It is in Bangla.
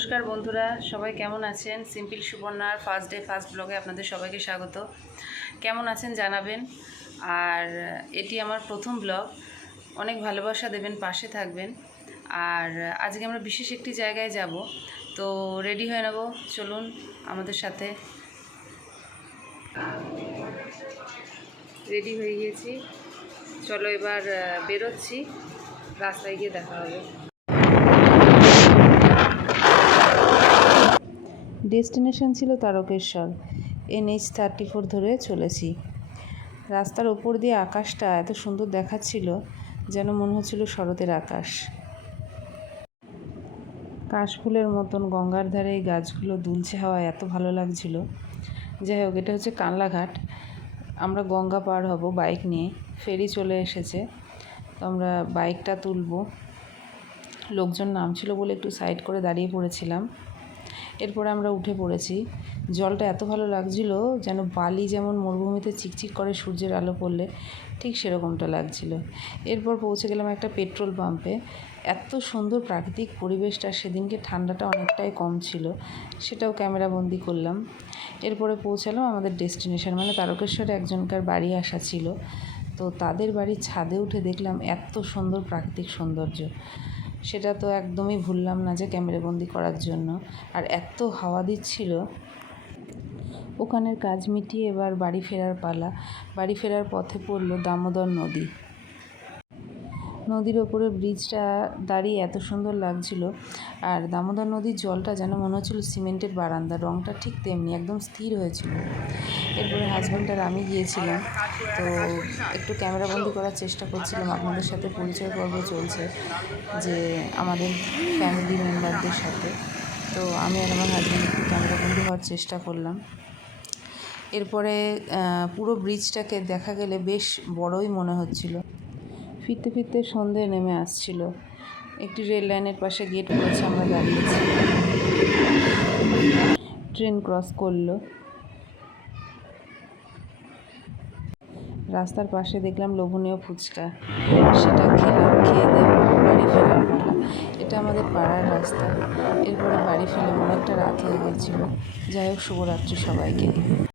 নমস্কার বন্ধুরা, সবাই কেমন আছেন? সিম্পল সুবর্ণার ফার্স্ট ডে ফার্স্ট ব্লগে আপনাদের সবাইকে স্বাগত। কেমন আছেন জানাবেন। আর এটি আমার প্রথম ব্লগ। অনেক ভালোবাসা দেবেন, পাশে থাকবেন। আর আজকে আমরা বিশেষ একটি জায়গায় যাব, তো রেডি হয়ে নেব। চলুন আমাদের সাথে। রেডি হয়ে গিয়েছি, চলো এবার বেরোচ্ছি, রাস্তায় গিয়ে দেখা হবে। ডেস্টিনেশন ছিল তারকেশ্বর। NH-34 ধরে চলেছি। রাস্তার ওপর দিয়ে আকাশটা এত সুন্দর দেখাচ্ছিল, যেন মনে হচ্ছিল শরতের আকাশ। কাশফুলের মতন গঙ্গার ধারে এই গাছগুলো দুলছে হাওয়ায়, এত ভালো লাগছিল। যাই হোক, এটা হচ্ছে কানলাঘাট। আমরা গঙ্গা পার হব বাইক নিয়ে। ফেরি চলে এসেছে, তো আমরা বাইকটা তুলব। লোকজন নামছিল বলে একটু সাইড করে দাঁড়িয়ে পড়েছিলাম। এরপরে আমরা উঠে পড়েছি। জলটা এত ভালো লাগছিল, যেন বালি যেমন মরুভূমিতে চিকচিক করে সূর্যের আলো পড়লে ঠিক সেরকমটা লাগছিল। এরপর পৌঁছে গেলাম একটা পেট্রোল পাম্পে। এত সুন্দর প্রাকৃতিক পরিবেশটা, সেদিনকে ঠান্ডাটা অনেকটাই কম ছিল, সেটাও ক্যামেরাবন্দি করলাম। এরপরে পৌঁছালাম আমাদের ডেস্টিনেশন, মানে তারকেশ্বরে একজনকার বাড়ি আসা ছিল, তো তাদের বাড়ির ছাদে উঠে দেখলাম এত সুন্দর প্রাকৃতিক সৌন্দর্য। সেটা তো একদমই ভুললাম না যে ক্যামেরাবন্দি করার জন্য। আর এত হাওয়া দিচ্ছিল। ওখানের কাজ মিটিয়ে এবার বাড়ি ফেরার পালা। বাড়ি ফেরার পথে পড়ল দামোদর নদী। নদীর ওপরে ব্রিজটা দাঁড়িয়ে এত সুন্দর লাগছিল। আর দামোদর নদীর জলটা যেন মনে হচ্ছিল সিমেন্টের বারান্দা, রঙটা ঠিক তেমনি একদম স্থির হয়েছিল। এরপরে হাজব্যান্ড আর আমি গিয়েছিলাম, তো একটু ক্যামেরাবন্দি করার চেষ্টা করছিলাম। আপনাদের সাথে পরিচয় পর্ব চলছে যে আমাদের ফ্যামিলি মেম্বারদের সাথে, তো আমি আর আমার হাজব্যান্ড একটু ক্যামেরাবন্দি হওয়ার চেষ্টা করলাম। এরপরে পুরো ব্রিজটাকে দেখা গেলে বেশ বড়ই মনে হচ্ছিল। ফিরতে ফিরতে সন্ধে নেমে আসছিল। একটি রেল লাইনের পাশে গেট করেছে, আমরা দাঁড়িয়েছি। ট্রেন ক্রস করলো। রাস্তার পাশে দেখলাম লোভনীয় ফুচকা, সেটা খেলাম। খেয়ে দেবো বাড়ি ফেরার পালা। এটা আমাদের পাড়ার রাস্তা। এরপরে বাড়ি ফেরলাম, অনেকটা রাত হয়ে গেছিলো। যাই হোক, শুভরাত্রি সবাইকে।